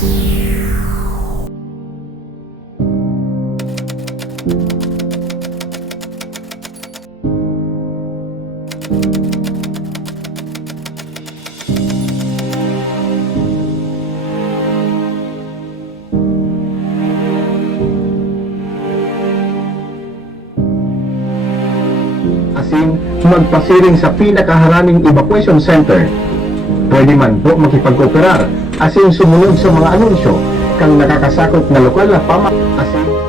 Asin, magpasiring sa pinakaharaming evacuation center. Pwede man po makipag-operar, asin sumunod sa mga anunsyo kang nakakasakop na lokal na asin